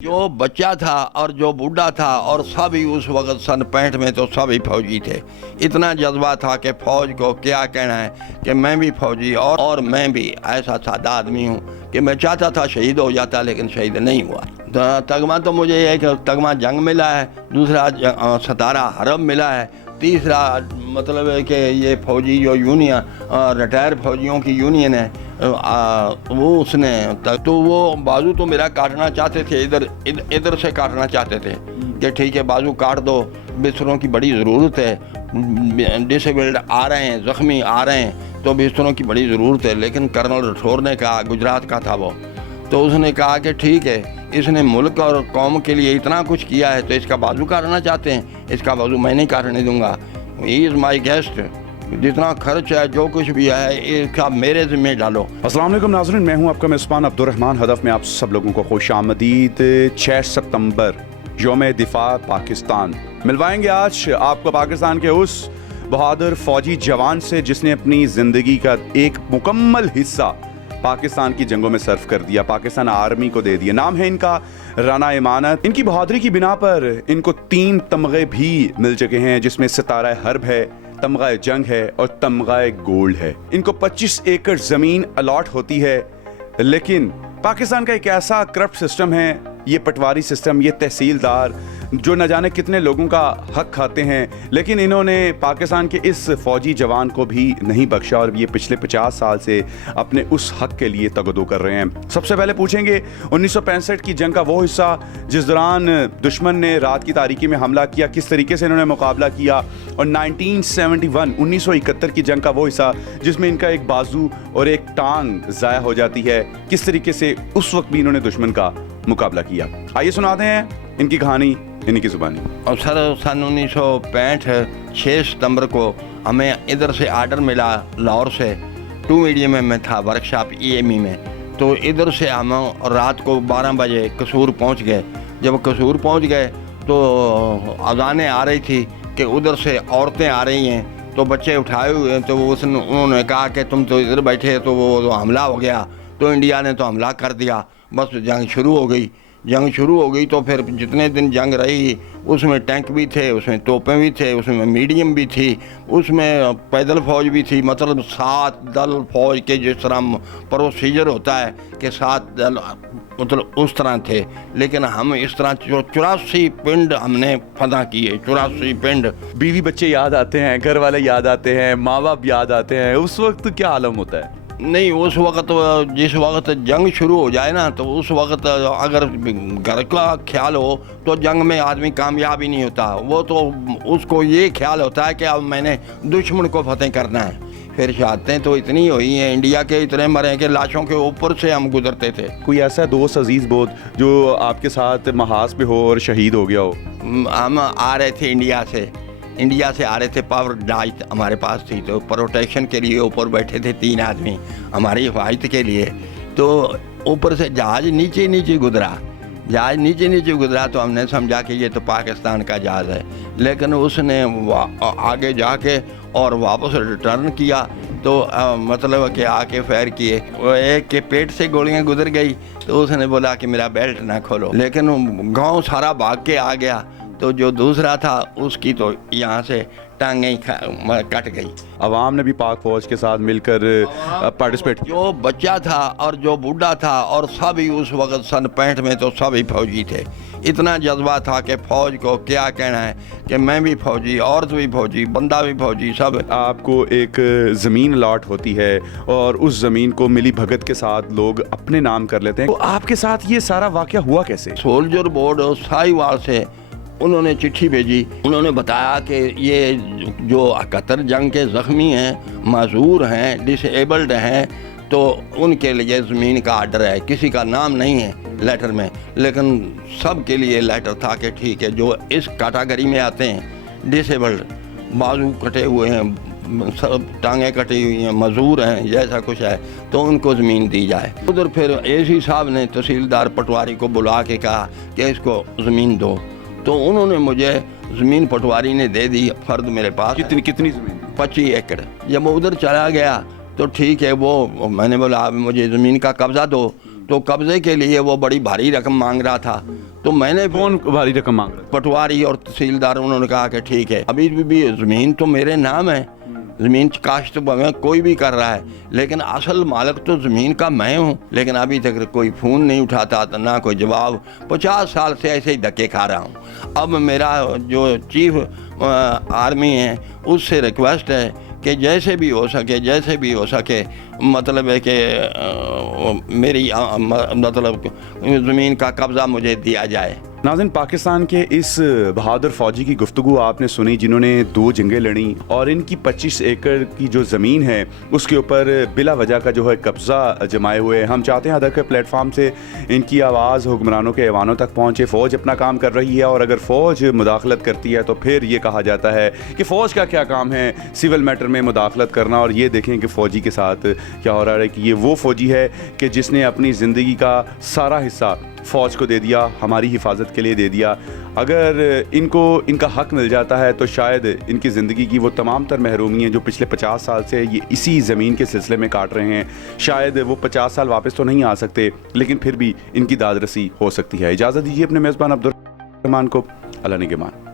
जो बच्चा था और जो बूढ़ा था और सभी उस वक्त सन 65 में तो सभी फौजी थे। इतना जज्बा था कि फ़ौज को क्या कहना है कि मैं भी फौजी और मैं भी ऐसा सादा आदमी हूँ कि मैं चाहता था शहीद हो जाता लेकिन शहीद नहीं हुआ। तगमा तो मुझे ये है कि तगमा जंग मिला है, दूसरा सतारा हरम मिला है, तीसरा मतलब है कि ये फौजी जो यूनियन रिटायर फौजियों की यूनियन है वो उसने तो वो बाजू तो मेरा काटना चाहते थे, इधर से काटना चाहते थे कि ठीक है बाजू काट दो, बिस्तरों की बड़ी ज़रूरत है, डिसेबल्ड आ रहे हैं, ज़ख्मी आ रहे हैं तो बिस्तरों की बड़ी ज़रूरत है। लेकिन कर्नल राठौर ने कहा, गुजरात का था वो, तो उसने कहा कि ठीक है इसने मुल्क और कौम के लिए इतना कुछ किया है तो इसका बाजू काटना चाहते हैं, इसका बाजू मैं नहीं काटने दूंगा। ही इज़ माई गेस्ट, जितना खर्च है जो कुछ भी है इसका मेरे ज़िम्मे डालो। अस्सलाम वालेकुम नाज़रीन, मैं हूं आपका मेज़बान अब्दुर्रहमान हदफ में आप सब लोगों को खुशामदीद। 6 सितंबर यौम दिफा पाकिस्तान, मिलवाएंगे आज आपको पाकिस्तान के उस बहादुर फौजी जवान से जिसने अपनी ज़िंदगी का एक मुकम्मल हिस्सा पाकिस्तान की जंगों में सर्व कर दिया, पाकिस्तान आर्मी को दे दिया। नाम है इनका राना इमानत। इनकी बहादुरी की बिना पर इनको 3 तमगे भी मिल चुके हैं, जिसमें सितारा हर्ब है, तमगा जंग है और तमगा गोल्ड है। इनको 25 एकड़ ज़मीन अलॉट होती है, लेकिन पाकिस्तान का एक ऐसा करप्ट सिस्टम है, ये पटवारी सिस्टम, ये तहसीलदार जो न जाने कितने लोगों का हक खाते हैं, लेकिन इन्होंने पाकिस्तान के इस फौजी जवान को भी नहीं बख्शा और ये पिछले 50 साल से अपने उस हक के लिए तगदो कर रहे हैं। सबसे पहले पूछेंगे 1965 की जंग का वो हिस्सा जिस दौरान दुश्मन ने रात की तारीकी में हमला किया, किस तरीके से इन्होंने मुकाबला किया, और 1971 की जंग का वो हिस्सा जिसमें इनका एक बाजू और एक टांग ज़ाया हो जाती है, किस तरीके से उस वक्त भी इन्होंने दुश्मन का मुकाबला किया। आइए सुनाते हैं इनकी कहानी इन्हीं की ज़ुबानी। और सर सन 1965 6 सितंबर को हमें इधर से आर्डर मिला लाहौर से, 2 मीडियम में मैं था वर्कशॉप EME में, तो इधर से हम रात को 12 बजे कसूर पहुंच गए। जब कसूर पहुंच गए तो अज़ानें आ रही थी कि उधर से औरतें आ रही हैं, तो बच्चे उठाए हुए हैं, तो उन्होंने कहा कि तुम तो इधर बैठे, तो वो हमला हो गया, तो इंडिया ने तो हमला कर दिया, बस जंग शुरू हो गई। जंग शुरू हो गई तो फिर जितने दिन जंग रही उसमें टैंक भी थे, उसमें तोपें भी थे, उसमें मीडियम भी थी, उसमें पैदल फौज भी थी, मतलब 7 दल फौज के जिस तरह प्रोसीजर होता है कि 7 दल मतलब उस तरह थे। लेकिन हम इस तरह 84 पिंड हमने फतह किए, 84 पिंड। बीवी बच्चे याद आते हैं, घर वाले याद आते हैं, माँ बाप याद आते हैं, उस वक्त क्या आलम होता है? नहीं, उस वक्त जिस वक्त जंग शुरू हो जाए ना तो उस वक्त अगर घर का ख्याल हो तो जंग में आदमी कामयाब ही नहीं होता। वो तो उसको ये ख्याल होता है कि अब मैंने दुश्मन को फतेह करना है। फिर शहादतें तो इतनी हुई हैं, इंडिया के इतने मरे कि लाशों के ऊपर से हम गुजरते थे। कोई ऐसा दोस्त अजीज बहुत जो आपके साथ महाज पे हो और शहीद हो गया हो? हम आ रहे थे इंडिया से आ रहे थे, पावर डाइट हमारे पास थी, तो प्रोटेक्शन के लिए ऊपर बैठे थे 3 आदमी हमारी हिफाजत के लिए। तो ऊपर से जहाज़ नीचे गुजरा तो हमने समझा कि ये तो पाकिस्तान का जहाज़ है, लेकिन उसने आगे जाके और वापस रिटर्न किया तो मतलब कि आके फायर किए। एक के पेट से गोलियां गुजर गई तो उसने बोला कि मेरा बेल्ट ना खोलो, लेकिन गांव सारा भाग के आ गया। तो जो दूसरा था उसकी तो यहाँ से टांगें कट गई। अवाम ने भी पाक फौज के साथ मिलकर पार्टिसिपेट किया। जो बच्चा था और जो बूढ़ा था और सभी उस वक्त सन 65 में तो सभी फौजी थे। इतना जज्बा था कि फ़ौज को क्या कहना है कि मैं भी फौजी, औरत भी फौजी, बंदा भी फौजी, सब। आपको एक ज़मीन अलॉट होती है और उस ज़मीन को मिली भगत के साथ लोग अपने नाम कर लेते हैं, तो आपके साथ ये सारा वाक़या हुआ कैसे? सोल्जर बोर्ड साहिवाल से उन्होंने चिट्ठी भेजी, उन्होंने बताया कि ये जो 71 जंग के ज़ख्मी हैं, माजूर हैं, डिसेबल्ड हैं, तो उनके लिए ज़मीन का आर्डर है। किसी का नाम नहीं है लेटर में, लेकिन सब के लिए लेटर था कि ठीक है जो इस कैटेगरी में आते हैं, डिसेबल्ड, बाजू कटे हुए हैं, सब टांगें कटी हुई हैं, मजदूर हैं, जैसा कुछ है, तो उनको ज़मीन दी जाए। उधर फिर AC साहब ने तहसीलदार पटवारी को बुला के कहा कि इसको ज़मीन दो, तो उन्होंने मुझे ज़मीन पटवारी ने दे दी। फ़र्द मेरे पास कितनी ज़मीन? 25 एकड़। जब मैं उधर चला गया तो ठीक है, वो मैंने बोला मुझे ज़मीन का कब्ज़ा दो, तो कब्ज़े के लिए वो बड़ी भारी रकम मांग रहा था। तो मैंने कौन भारी रकम मांग रहा पटवारी और तहसीलदार, उन्होंने कहा कि ठीक है, अभी भी ज़मीन तो मेरे नाम है, ज़मीन काश्त तो मैं कोई भी कर रहा है, लेकिन असल मालिक तो ज़मीन का मैं हूँ। लेकिन अभी तक कोई फ़ोन नहीं उठाता, तो ना कोई जवाब। 50 साल से ऐसे ही धक्के खा रहा हूँ। अब मेरा जो चीफ आर्मी है उससे रिक्वेस्ट है कि जैसे भी हो सके मतलब है कि मेरी मतलब ज़मीन का कब्ज़ा मुझे दिया जाए। नाज़रीन, पाकिस्तान के इस बहादुर फौजी की गुफ्तगू आपने सुनी जिन्होंने 2 जंगें लड़ी और इनकी 25 एकड़ की जो ज़मीन है उसके ऊपर बिला वजह का जो है कब्ज़ा जमाए हुए हैं। हम चाहते हैं अदर के प्लेटफार्म से इनकी आवाज़ हुक्मरानों के ऐवानों तक पहुँचे। फ़ौज अपना काम कर रही है और अगर फ़ौज मुदाखलत करती है तो फिर ये कहा जाता है कि फ़ौज का क्या काम है सिविल मैटर में मुदाखलत करना। और ये देखें कि फ़ौजी के साथ क्या हो रहा है कि ये वो फ़ौजी है कि जिसने अपनी ज़िंदगी का सारा हिस्सा फ़ौज को दे दिया, हमारी हिफाजत के लिए दे दिया। अगर इनको इनका हक़ मिल जाता है तो शायद इनकी ज़िंदगी की वो तमाम तर महरूमियाँ जो पिछले 50 साल से ये इसी ज़मीन के सिलसिले में काट रहे हैं, शायद वो 50 साल वापस तो नहीं आ सकते, लेकिन फिर भी इनकी दादरसी हो सकती है। इजाज़त दीजिए अपने मेज़बान अब्दुल रहमान को। अल्लाह निगहबान।